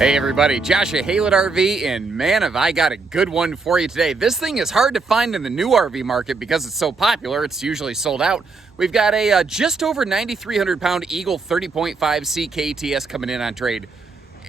Hey everybody, Josh at Haylett RV, and man, have I got a good one for you today. This thing is hard to find in the new RV market because it's so popular, it's usually sold out. We've got a just over 9,300 pound Eagle 30.5 CKTS coming in on trade,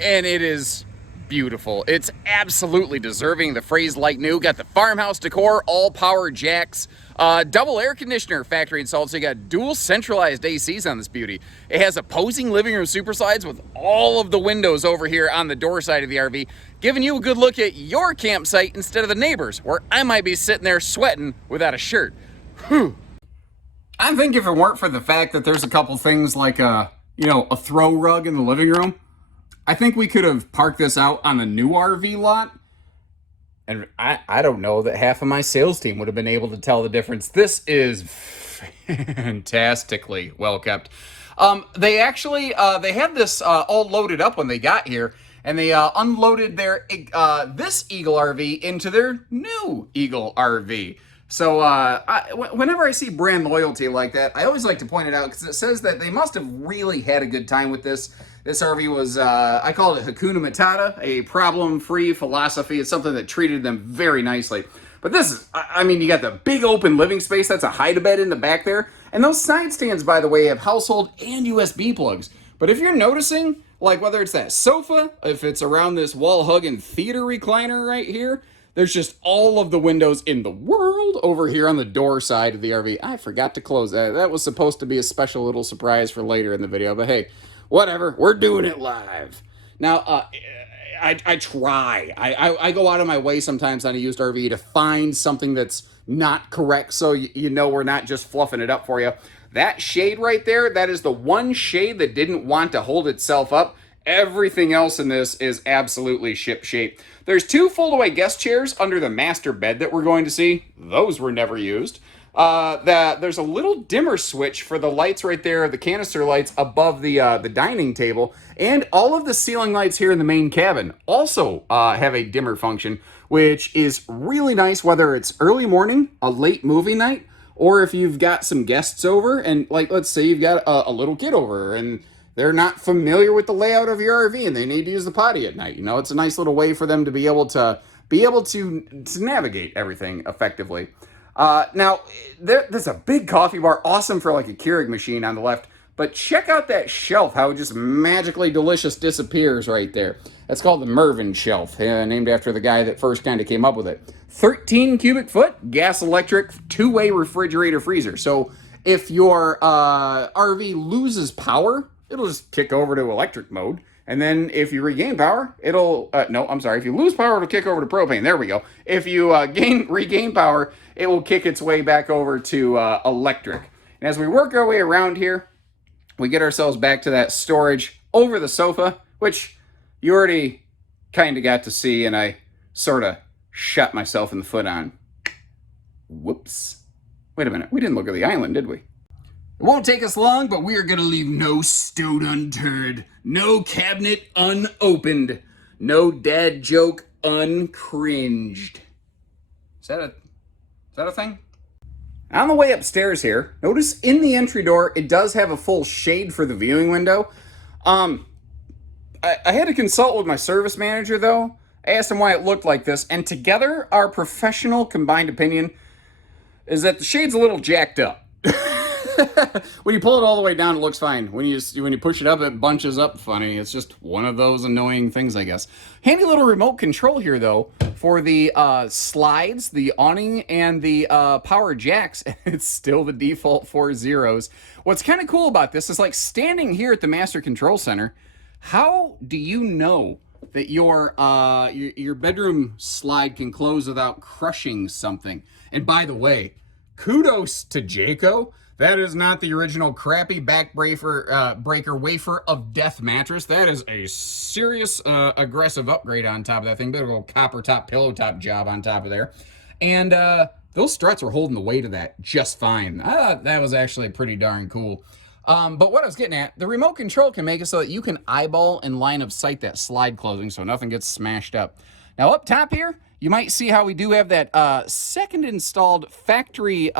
and it is beautiful. It's absolutely deserving the phrase like new. Got the farmhouse decor, all power jacks, double air conditioner factory installed, so you got dual centralized ACs on this beauty. It has opposing living room super slides with all of the windows over here on the door side of the RV, giving you a good look at your campsite instead of the neighbors, where I might be sitting there sweating without a shirt. Whew. I think if it weren't for the fact that there's a couple things like a throw rug in the living room, I think we could have parked this out on a new RV lot, and I don't know that half of my sales team would have been able to tell the difference. This is fantastically well kept. They actually they had this all loaded up when they got here, and they unloaded their this Eagle RV into their new Eagle RV. So whenever I see brand loyalty like that, I always like to point it out because it says that they must have really had a good time with this. This RV was, I call it Hakuna Matata, a problem-free philosophy. It's something that treated them very nicely. But this is, I mean, you got the big open living space. That's a hide-a-bed in the back there. And those side stands, by the way, have household and USB plugs. But if you're noticing, like whether it's that sofa, if it's around this wall-hugging theater recliner right here, there's just all of the windows in the world over here on the door side of the RV. I forgot to close that. That was supposed to be a special little surprise for later in the video, but hey, whatever, we're doing it live. Now, I try. I go out of my way sometimes on a used RV to find something that's not correct, so you know we're not just fluffing it up for you. That shade right there, that is the one shade that didn't want to hold itself up. Everything else in this is absolutely ship-shape. There's two fold-away guest chairs under the master bed that we're going to see. Those were never used. There's a little dimmer switch for the lights right there, the canister lights above the dining table, and all of the ceiling lights here in the main cabin also have a dimmer function, which is really nice whether it's early morning, a late movie night, or if you've got some guests over and, like, let's say you've got a little kid over and they're not familiar with the layout of your RV and they need to use the potty at night. You know, it's a nice little way for them to be able to navigate everything effectively. Now, there's a big coffee bar, awesome for like a Keurig machine on the left, but check out that shelf, how it just magically delicious disappears right there. That's called the Mervin Shelf, named after the guy that first kind of came up with it. 13 cubic foot, gas electric, two-way refrigerator freezer. So if your RV loses power, it'll just kick over to electric mode. And then if you regain power, it'll, if you lose power, it'll kick over to propane. There we go. If you regain power, it will kick its way back over to electric. And as we work our way around here, we get ourselves back to that storage over the sofa, which you already kind of got to see, and I sort of shot myself in the foot on. Whoops. Wait a minute. We didn't look at the island, did we? It won't take us long, but we are going to leave no stone unturned, no cabinet unopened, no dad joke uncringed. Is that a thing? On the way upstairs here, notice in the entry door, it does have a full shade for the viewing window. I had to consult with my service manager, though. I asked him why it looked like this, and together, our professional combined opinion is that the shade's a little jacked up. When you pull it all the way down, it looks fine. When you push it up, it bunches up funny. It's just one of those annoying things, I guess. Handy little remote control here, though, for the slides, the awning, and the power jacks. It's still the default 4 zeros. What's kind of cool about this is, like, standing here at the Master Control Center, how do you know that your bedroom slide can close without crushing something? And by the way, kudos to Jayco. That is not the original crappy back breaker wafer of death mattress. That is a serious aggressive upgrade on top of that thing. Big little copper top, pillow top job on top of there. And those struts were holding the weight of that just fine. I thought that was actually pretty darn cool. But what I was getting at, the remote control can make it so that you can eyeball and line of sight that slide closing so nothing gets smashed up. Now up top here, you might see how we do have that second installed factory,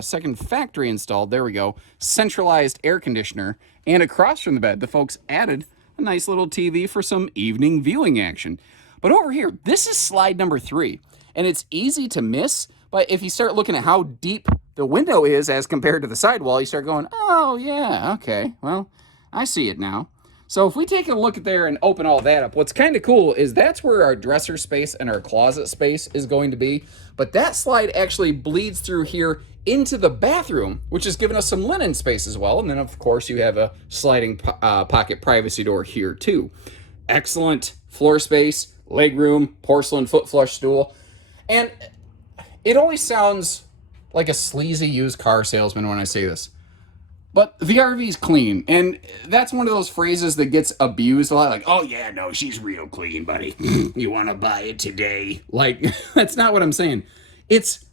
second factory installed, there we go, centralized air conditioner. And across from the bed, the folks added a nice little TV for some evening viewing action. But over here, this is slide number 3, and it's easy to miss, but if you start looking at how deep the window is as compared to the sidewall, you start going, oh yeah, okay, well, I see it now. So if we take a look at there and open all that up, what's kind of cool is that's where our dresser space and our closet space is going to be. But that slide actually bleeds through here into the bathroom, which is giving us some linen space as well. And then, of course, you have a sliding pocket privacy door here, too. Excellent floor space, leg room, porcelain foot flush stool. And it always sounds like a sleazy used car salesman when I say this, but the RV's clean, and that's one of those phrases that gets abused a lot, like, oh yeah, no, she's real clean, buddy. You want to buy it today? Like, that's not what I'm saying. It's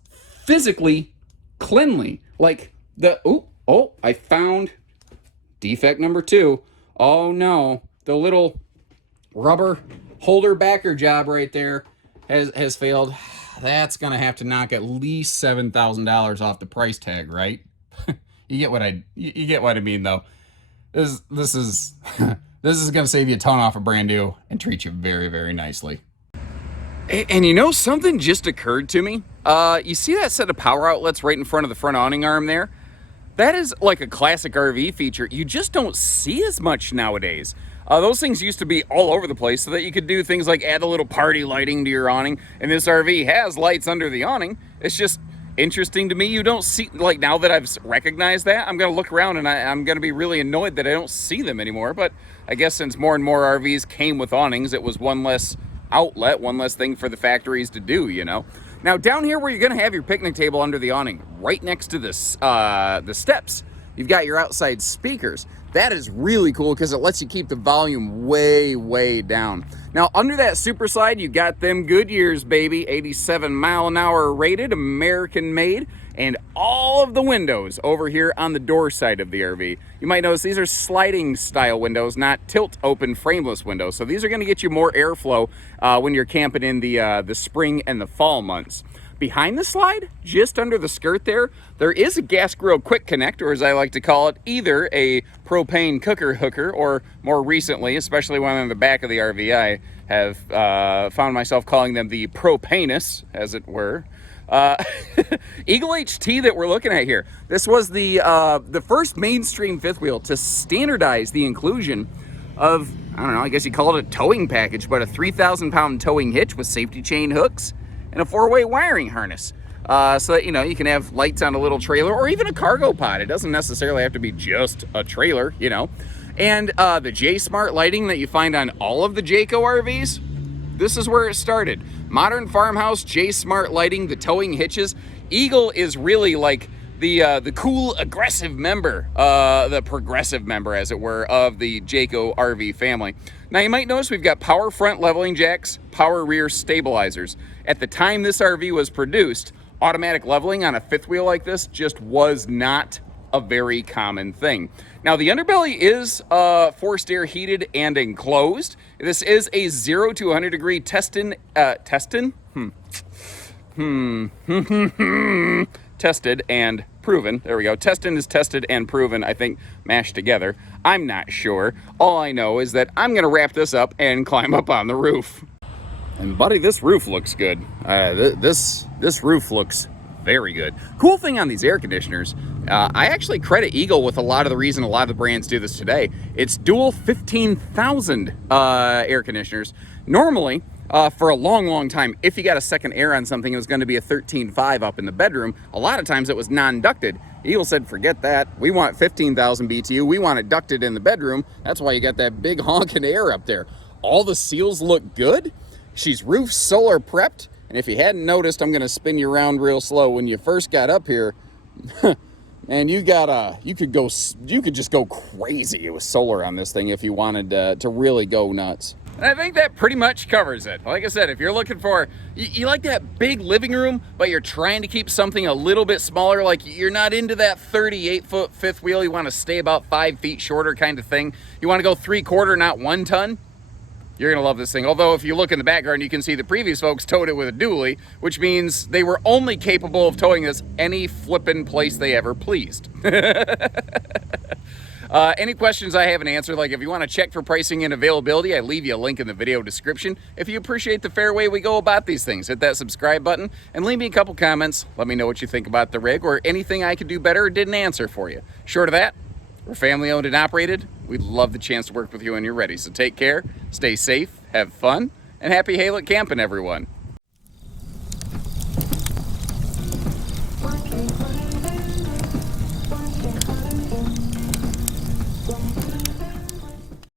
physically cleanly. Like, I found defect number 2. Oh no, the little rubber holder backer job right there has failed. That's gonna have to knock at least $7,000 off the price tag, right? You get what I mean, though. This is this is gonna save you a ton off a brand new and treat you very, very nicely. And you know, something just occurred to me. You see that set of power outlets right in front of the front awning arm there? That is like a classic RV feature you just don't see as much nowadays. Those things used to be all over the place so that you could do things like add a little party lighting to your awning, and this RV has lights under the awning. It's just interesting to me. You don't see, like, now that I've recognized that, I'm going to look around and I'm going to be really annoyed that I don't see them anymore. But I guess since more and more RVs came with awnings, it was one less outlet, one less thing for the factories to do, you know. Now down here where you're going to have your picnic table under the awning, right next to this, the steps, you've got your outside speakers. That is really cool because it lets you keep the volume way, way down. Now, under that super slide, you got them Goodyears, baby. 87 mile an hour rated, American made, and all of the windows over here on the door side of the RV. You might notice these are sliding style windows, not tilt open frameless windows. So these are going to get you more airflow when you're camping in the spring and the fall months. Behind the slide, just under the skirt there is a gas grill quick connect, or as I like to call it, either a propane cooker hooker, or more recently, especially when I'm in the back of the RV, I have found myself calling them the propanus, as it were. Eagle HT that we're looking at here. This was the first mainstream fifth wheel to standardize the inclusion of, I don't know, I guess you call it a towing package, but a 3,000-pound towing hitch with safety chain hooks and a 4-way wiring harness, so that, you know, you can have lights on a little trailer or even a cargo pod. It doesn't necessarily have to be just a trailer, you know. And the J-Smart lighting that you find on all of the Jayco RVs, this is where it started. Modern farmhouse, J-Smart lighting, the towing hitches. Eagle is really like the cool, aggressive member, the progressive member, as it were, of the Jayco RV family. Now, you might notice we've got power front leveling jacks, power rear stabilizers. At the time this RV was produced, automatic leveling on a fifth wheel like this just was not a very common thing. Now, the underbelly is forced air heated and enclosed. This is a 0 to 100 degree tested and proven. There we go. Tested is tested and proven, I think, mashed together. I'm not sure. All I know is that I'm going to wrap this up and climb up on the roof. And buddy, this roof looks good. This roof looks very good. Cool thing on these air conditioners, I actually credit Eagle with a lot of the reason a lot of the brands do this today. It's dual 15,000 air conditioners. Normally, for a long, long time, if you got a second air on something, it was going to be a 13.5 up in the bedroom. A lot of times it was non-ducted. Eagle said, forget that. We want 15,000 BTU. We want it ducted in the bedroom. That's why you got that big honking air up there. All the seals look good. She's roof solar prepped. And if you hadn't noticed, I'm going to spin you around real slow. When you first got up here, and you could just go crazy with solar on this thing if you wanted to really go nuts. And I think that pretty much covers it. Like I said, if you're looking for, you like that big living room, but you're trying to keep something a little bit smaller, like you're not into that 38-foot fifth wheel, you want to stay about 5 feet shorter kind of thing. You want to go 3/4, not 1 ton. You're going to love this thing. Although if you look in the background, you can see the previous folks towed it with a dually, which means they were only capable of towing this any flippin' place they ever pleased. Any questions I haven't answered, like if you want to check for pricing and availability, I leave you a link in the video description. If you appreciate the fair way we go about these things, hit that subscribe button and leave me a couple comments. Let me know what you think about the rig or anything I could do better or didn't answer for you. Short of that, we're family owned and operated. We'd love the chance to work with you when you're ready. So take care, stay safe, have fun, and happy Haylett camping, everyone.